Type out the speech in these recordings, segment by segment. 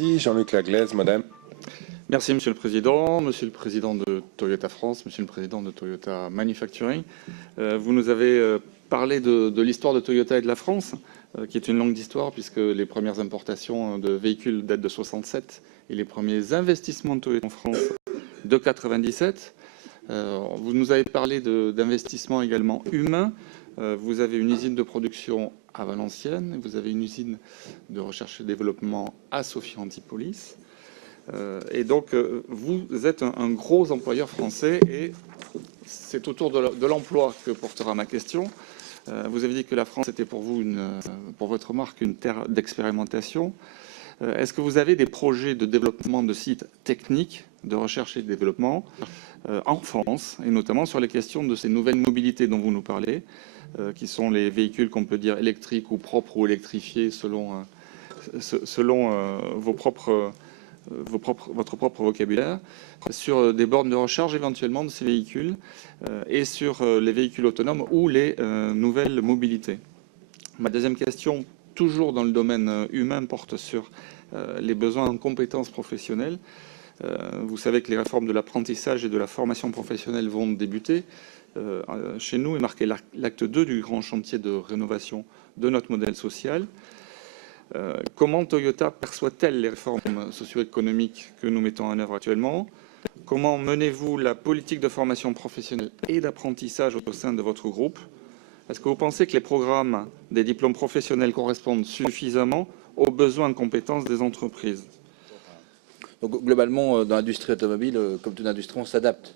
Merci. Jean-Luc Laglaise, madame. Merci Monsieur le Président de Toyota France, Monsieur le Président de Toyota Manufacturing. Vous nous avez parlé de l'histoire de Toyota et de la France, qui est une longue histoire puisque les premières importations de véhicules datent de 67 et les premiers investissements de Toyota en France de 97. Vous nous avez parlé d'investissements également humains. Vous avez une usine de production à Valenciennes, vous avez une usine de recherche et développement à Sophia Antipolis. Et donc, vous êtes un gros employeur français et c'est autour de l'emploi que portera ma question. Vous avez dit que la France était pour vous, pour votre marque, une terre d'expérimentation. Est-ce que vous avez des projets de développement de sites techniques de recherche et de développement en France, et notamment sur les questions de ces nouvelles mobilités dont vous nous parlez, qui sont les véhicules qu'on peut dire électriques ou propres ou électrifiés selon votre propre vocabulaire, sur des bornes de recharge éventuellement de ces véhicules et sur les véhicules autonomes ou les nouvelles mobilités. Ma deuxième question, toujours dans le domaine humain, porte sur les besoins en compétences professionnelles. Vous savez que les réformes de l'apprentissage et de la formation professionnelle vont débuter chez nous et marquer l'acte 2 du grand chantier de rénovation de notre modèle social. Comment Toyota perçoit-elle les réformes socio-économiques que nous mettons en œuvre actuellement? Comment menez-vous la politique de formation professionnelle et d'apprentissage au sein de votre groupe? Est-ce que vous pensez que les programmes des diplômes professionnels correspondent suffisamment aux besoins de compétences des entreprises? Donc, globalement, dans l'industrie automobile, comme toute industrie, on s'adapte.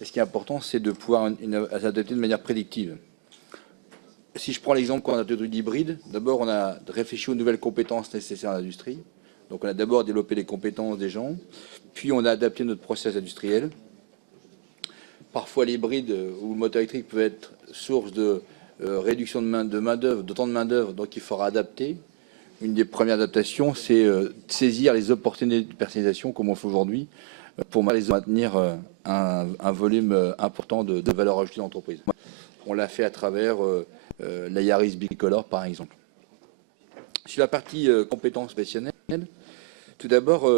Et ce qui est important, c'est de pouvoir s'adapter de manière prédictive. Si je prends l'exemple qu'on a de l'hybride, d'abord, on a réfléchi aux nouvelles compétences nécessaires à l'industrie. Donc, on a d'abord développé les compétences des gens, puis on a adapté notre process industriel. Parfois, l'hybride ou le moteur électrique peut être source de réduction de main-d'œuvre, de temps de main-d'œuvre, donc il faudra adapter. Une des premières adaptations, c'est saisir les opportunités de personnalisation, comme on fait aujourd'hui, pour maintenir un volume important de valeur ajoutée dans l'entreprise. On l'a fait à travers la Yaris Bicolor, par exemple. Sur la partie compétences professionnelles, tout d'abord,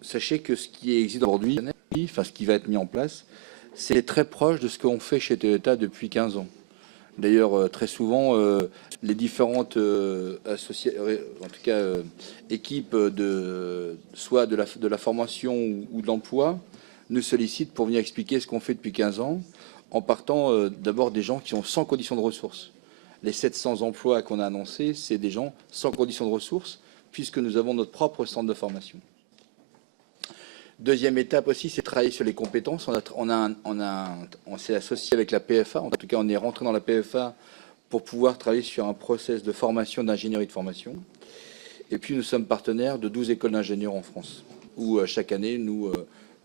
sachez que ce qui existe aujourd'hui, enfin ce qui va être mis en place, c'est très proche de ce qu'on fait chez Toyota depuis 15 ans. D'ailleurs, très souvent, les différentes équipes soit de la formation ou de l'emploi nous sollicitent pour venir expliquer ce qu'on fait depuis 15 ans, en partant d'abord des gens qui sont sans condition de ressources. Les 700 emplois qu'on a annoncés, c'est des gens sans condition de ressources, puisque nous avons notre propre centre de formation. Deuxième étape aussi, c'est travailler sur les compétences. On s'est associé avec la PFA, en tout cas on est rentré dans la PFA pour pouvoir travailler sur un process de formation, d'ingénierie de formation. Et puis nous sommes partenaires de 12 écoles d'ingénieurs en France, où chaque année nous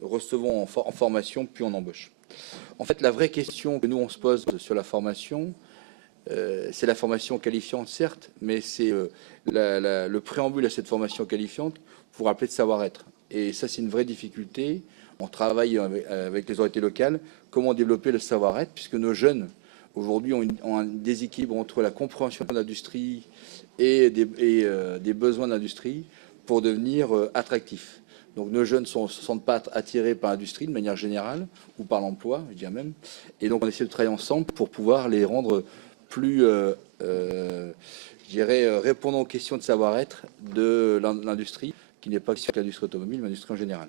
recevons en formation puis en embauche. En fait, la vraie question que nous on se pose sur la formation, c'est la formation qualifiante, certes, mais c'est le préambule à cette formation qualifiante pour appeler de savoir-être. Et ça, c'est une vraie difficulté. On travaille avec les autorités locales, comment développer le savoir-être, puisque nos jeunes, aujourd'hui, ont un déséquilibre entre la compréhension de l'industrie et des besoins de l'industrie pour devenir attractifs. Donc nos jeunes ne se sentent pas attirés par l'industrie de manière générale, ou par l'emploi, je dirais même. Et donc on essaie de travailler ensemble pour pouvoir les rendre plus, je dirais, répondant aux questions de savoir-être de l'industrie, qui n'est pas que l'industrie automobile, mais l'industrie en général.